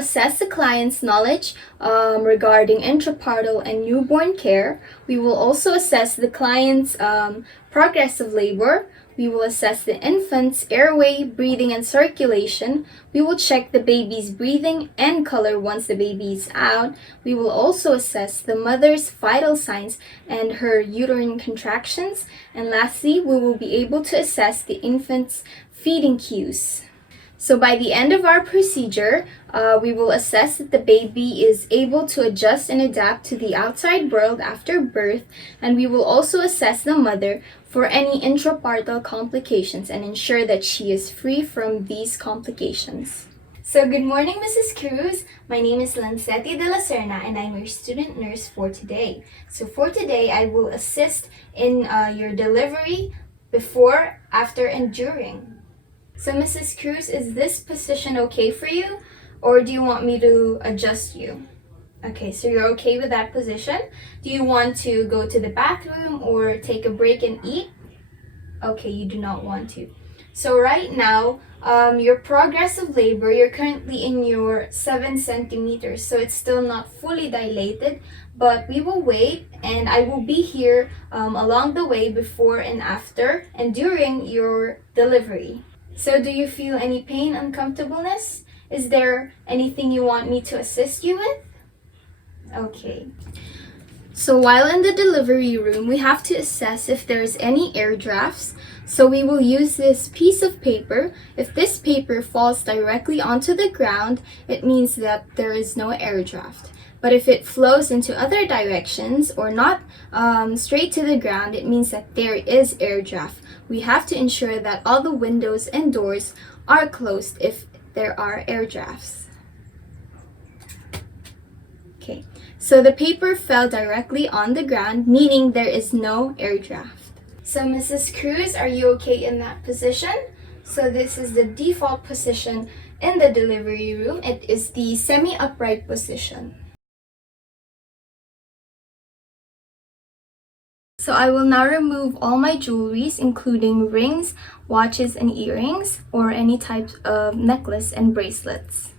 assess the client's knowledge regarding intrapartum and newborn care. We will also assess the client's progress of labor. We will assess the infant's airway, breathing, and circulation. We will check the baby's breathing and color once the baby is out. We will also assess the mother's vital signs and her uterine contractions. And lastly, we will be able to assess the infant's feeding cues. So by the end of our procedure, we will assess that the baby is able to adjust and adapt to the outside world after birth, and we will also assess the mother for any intrapartum complications and ensure that she is free from these complications. So good morning, Mrs. Cruz. My name is Lancetti de la Serna, and I'm your student nurse for today. So for today, I will assist in your delivery before, after, and during. So Mrs. Cruz, is this position okay for you, or do you want me to adjust you? Okay, so you're okay with that position. Do you want to go to the bathroom or take a break and eat? Okay, you do not want to. So right now, your progress of labor, you're currently in your 7 centimeters, so it's still not fully dilated, but we will wait, and I will be here along the way before and after and during your delivery. So do you feel any pain, uncomfortableness? Is there anything you want me to assist you with? Okay. So while in the delivery room, we have to assess if there's any air drafts. So we will use this piece of paper. If this paper falls directly onto the ground, it means that there is no air draft. But if it flows into other directions or not straight to the ground, it means that there is air draft. We have to ensure that all the windows and doors are closed if there are air drafts. Okay, so the paper fell directly on the ground, meaning there is no air draft. So Mrs. Cruz, are you okay in that position? So this is the default position in the delivery room. It is the semi-upright position. So I will now remove all my jewelries, including rings, watches, and earrings, or any types of necklace and bracelets.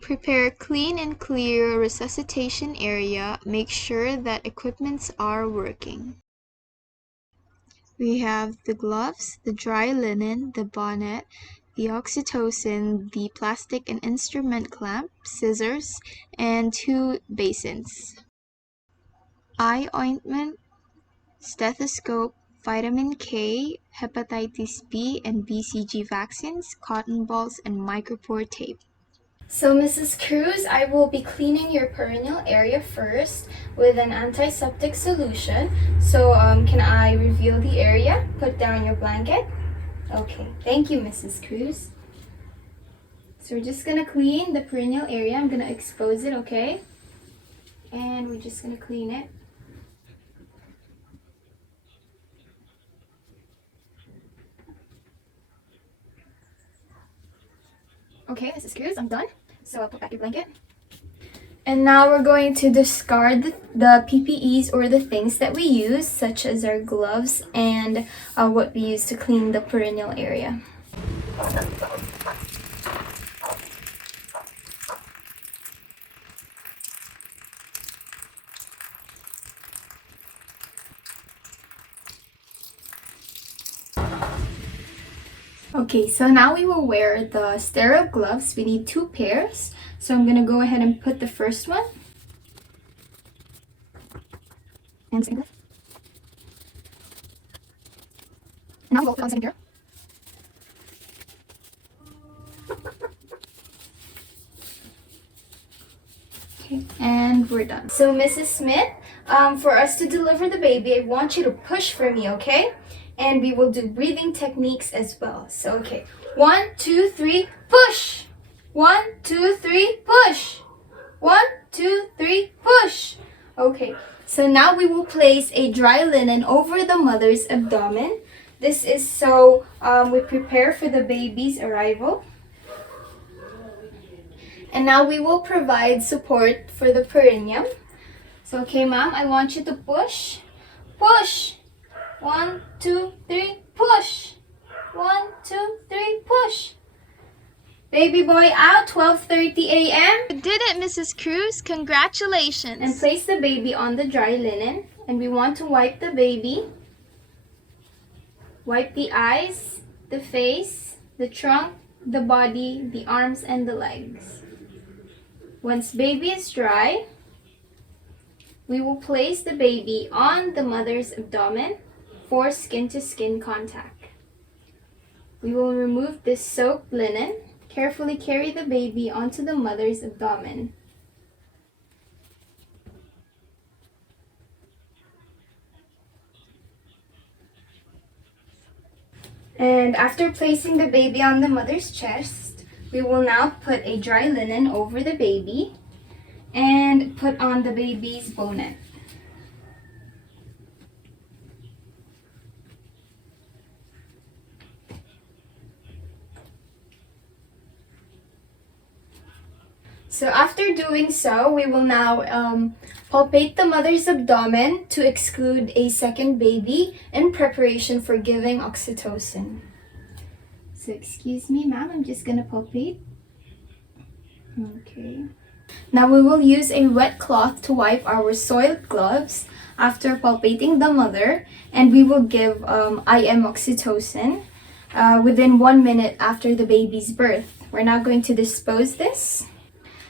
Prepare a clean and clear resuscitation area. Make sure that equipments are working. We have the gloves, the dry linen, the bonnet, the oxytocin, the plastic and instrument clamp, scissors, and 2 basins. Eye ointment, stethoscope, vitamin K, hepatitis B and BCG vaccines, cotton balls, and micropore tape. So Mrs. Cruz, I will be cleaning your perineal area first with an antiseptic solution. So can I reveal the area? Put down your blanket. Okay, thank you, Mrs. Cruz. So we're just gonna clean the perineal area. I'm gonna expose it, okay? And we're just gonna clean it. Okay, Mrs. Cruz, I'm done. So I'll put back your blanket. And now we're going to discard the PPEs or the things that we use, such as our gloves and what we use to clean the perineal area. Okay, so now we will wear the sterile gloves. We need 2 pairs. So I'm going to go ahead and put the first one. And second glove. And now we'll put on the second pair. Okay, and we're done. So Mrs. Smith, for us to deliver the baby, I want you to push for me, okay? And we will do breathing techniques as well. So, okay. 1, 2, 3, push. 1, 2, 3, push. 1, 2, 3, push. Okay, so now we will place a dry linen over the mother's abdomen. This is so we prepare for the baby's arrival. And now we will provide support for the perineum. So, okay, ma'am, I want you to push. Push. 1, 2, 3, push. 1, 2, 3, push. Baby boy out, 12:30 a.m. You did it, Mrs. Cruz. Congratulations. And place the baby on the dry linen. And we want to wipe the baby. Wipe the eyes, the face, the trunk, the body, the arms, and the legs. Once baby is dry, we will place the baby on the mother's abdomen for skin-to-skin contact. We will remove this soaked linen. Carefully carry the baby onto the mother's abdomen. And after placing the baby on the mother's chest, we will now put a dry linen over the baby and put on the baby's bonnet. So after doing so, we will now palpate the mother's abdomen to exclude a second baby in preparation for giving oxytocin. So excuse me, ma'am, I'm just gonna palpate. Okay. Now we will use a wet cloth to wipe our soiled gloves after palpating the mother, and we will give IM oxytocin within 1 minute after the baby's birth. We're now going to dispose this.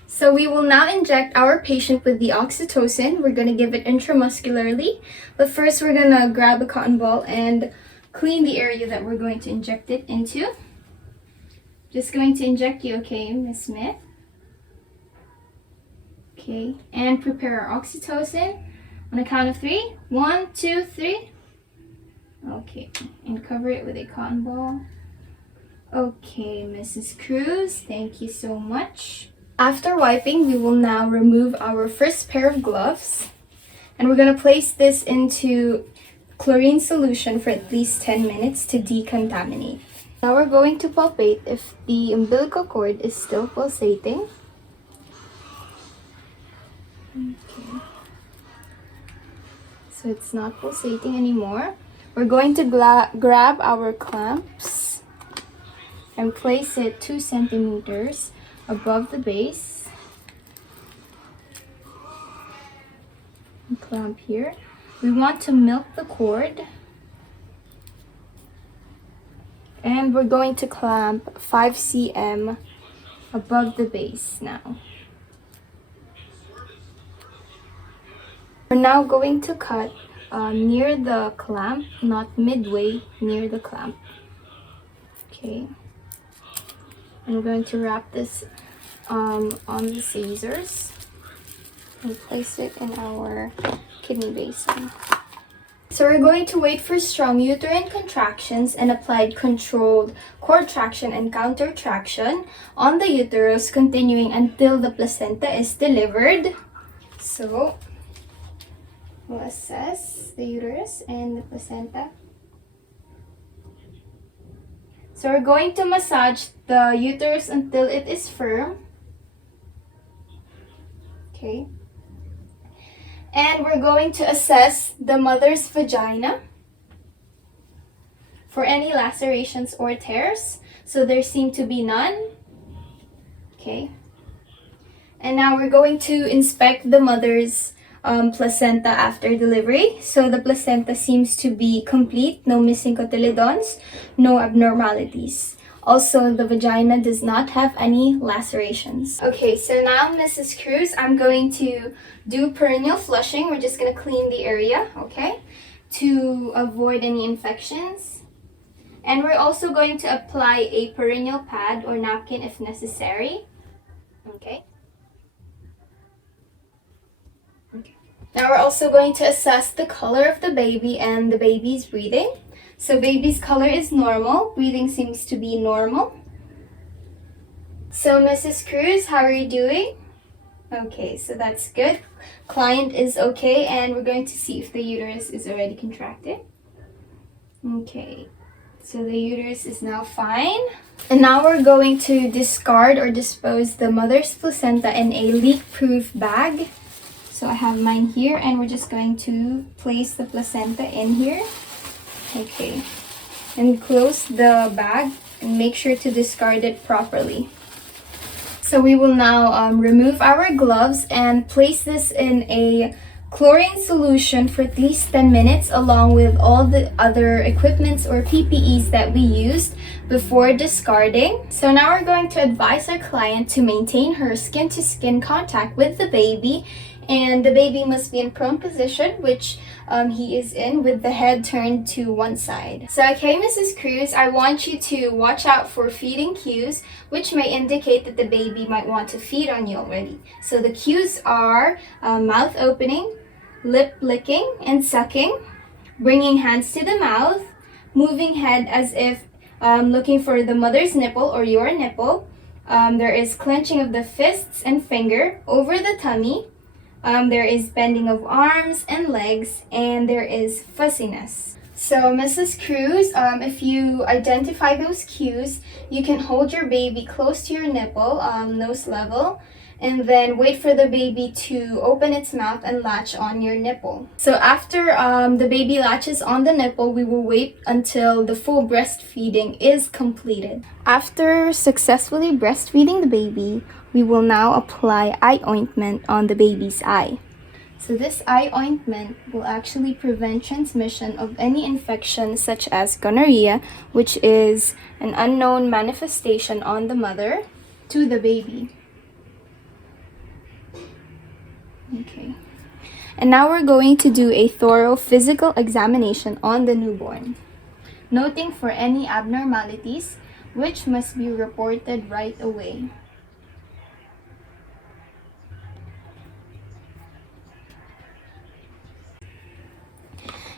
So we will now inject our patient with the oxytocin. We're going to give it intramuscularly. But first we're going to grab a cotton ball and clean the area that we're going to inject it into. Just going to inject you, okay, Miss Smith? Okay, and prepare our oxytocin. On a count of 3. 1, 2, 3. Okay, and cover it with a cotton ball. Okay, Mrs. Cruz, thank you so much. After wiping, we will now remove our first pair of gloves, and we're going to place this into chlorine solution for at least 10 minutes to decontaminate. Now we're going to palpate if the umbilical cord is still pulsating. Okay. So it's not pulsating anymore. We're going to grab our clamps and place it 2 centimeters above the base. And clamp here. We want to milk the cord. And we're going to clamp 5 cm above the base now. We're now going to cut near the clamp, not midway, near the clamp. Okay. And we're going to wrap this on the scissors and place it in our kidney basin. So we're going to wait for strong uterine contractions and applied controlled cord traction and counter traction on the uterus, continuing until the placenta is delivered. So we'll assess the uterus and the placenta. So we're going to massage the uterus until it is firm. Okay. And we're going to assess the mother's vagina for any lacerations or tears. So there seem to be none. Okay. And now we're going to inspect the mother's placenta after delivery. So the placenta seems to be complete, no missing cotyledons, no abnormalities. Also, the vagina does not have any lacerations. Okay, so now, Mrs. Cruz, I'm going to do perineal flushing. We're just going to clean the area, okay, to avoid any infections. And we're also going to apply a perineal pad or napkin if necessary. Okay. Now we're also going to assess the color of the baby and the baby's breathing. So baby's color is normal. Breathing seems to be normal. So Mrs. Cruz, how are you doing? Okay, so that's good. Client is okay, and we're going to see if the uterus is already contracted. Okay, so the uterus is now fine. And now we're going to discard or dispose the mother's placenta in a leak-proof bag. So I have mine here, and we're just going to place the placenta in here. Okay, and close the bag and make sure to discard it properly. So we will now remove our gloves and place this in a chlorine solution for at least 10 minutes along with all the other equipments or PPEs that we used before discarding. So now we're going to advise our client to maintain her skin-to-skin contact with the baby, and the baby must be in prone position, which he is in, with the head turned to one side. So okay, Mrs. Cruz, I want you to watch out for feeding cues, which may indicate that the baby might want to feed on you already. So the cues are mouth opening, lip licking and sucking, bringing hands to the mouth, moving head as if looking for the mother's nipple or your nipple. There is clenching of the fists and finger over the tummy. There is bending of arms and legs, and there is fussiness. So Mrs. Cruz, if you identify those cues, you can hold your baby close to your nipple, nose level, and then wait for the baby to open its mouth and latch on your nipple. So after the baby latches on the nipple, we will wait until the full breastfeeding is completed. After successfully breastfeeding the baby, we will now apply eye ointment on the baby's eye. So this eye ointment will actually prevent transmission of any infection such as gonorrhea, which is an unknown manifestation on the mother, to the baby. Okay. And now we're going to do a thorough physical examination on the newborn, noting for any abnormalities, which must be reported right away.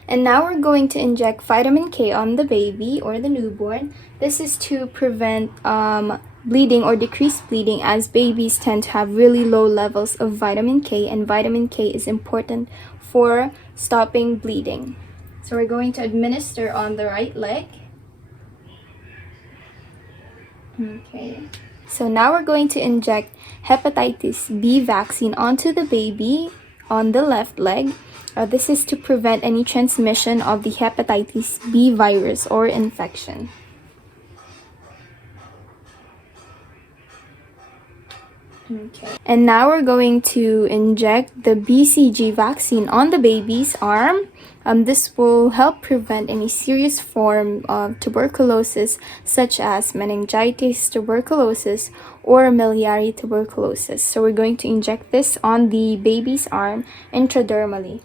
And now we're going to inject vitamin K on the baby or the newborn. This is to prevent bleeding or decrease bleeding, as babies tend to have really low levels of vitamin K, and vitamin K is important for stopping bleeding. So we're going to administer on the right leg. Okay. So now we're going to inject hepatitis B vaccine onto the baby on the left leg. This is to prevent any transmission of the hepatitis B virus or infection. Okay. And now we're going to inject the BCG vaccine on the baby's arm. This will help prevent any serious form of tuberculosis, such as meningitis tuberculosis or miliary tuberculosis. So we're going to inject this on the baby's arm intradermally.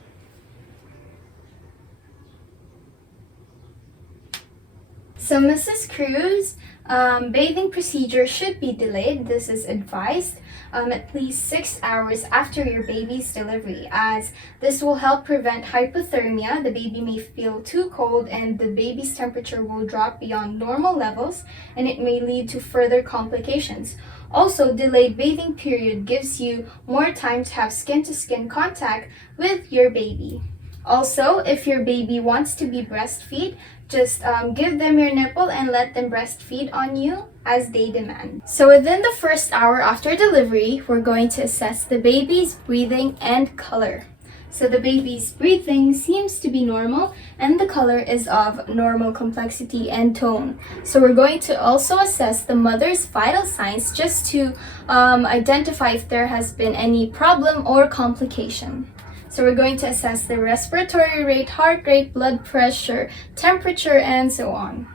So Mrs. Cruz, bathing procedure should be delayed. This is advised at least 6 hours after your baby's delivery, as this will help prevent hypothermia. The baby may feel too cold and the baby's temperature will drop beyond normal levels, and it may lead to further complications. Also, delayed bathing period gives you more time to have skin-to-skin contact with your baby. Also, if your baby wants to be breastfeed, just give them your nipple and let them breastfeed on you as they demand. So within the first hour after delivery, we're going to assess the baby's breathing and color. So the baby's breathing seems to be normal, and the color is of normal complexity and tone. So we're going to also assess the mother's vital signs, just to identify if there has been any problem or complication. So we're going to assess the respiratory rate, heart rate, blood pressure, temperature, and so on.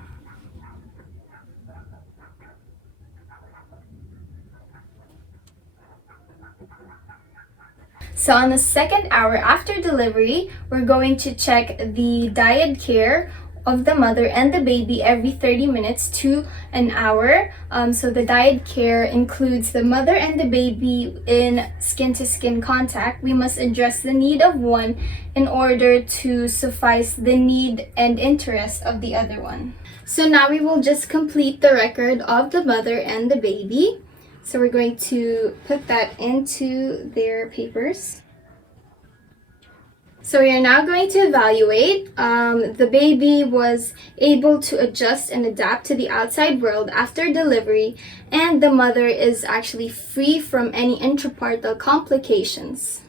So on the second hour after delivery, we're going to check the diet care of the mother and the baby every 30 minutes to an hour. So the diet care includes the mother and the baby in skin-to-skin contact. We must address the need of one in order to suffice the need and interest of the other one. So now we will just complete the record of the mother and the baby. So we're going to put that into their papers. So we are now going to evaluate. The baby was able to adjust and adapt to the outside world after delivery, and the mother is actually free from any intrapartum complications.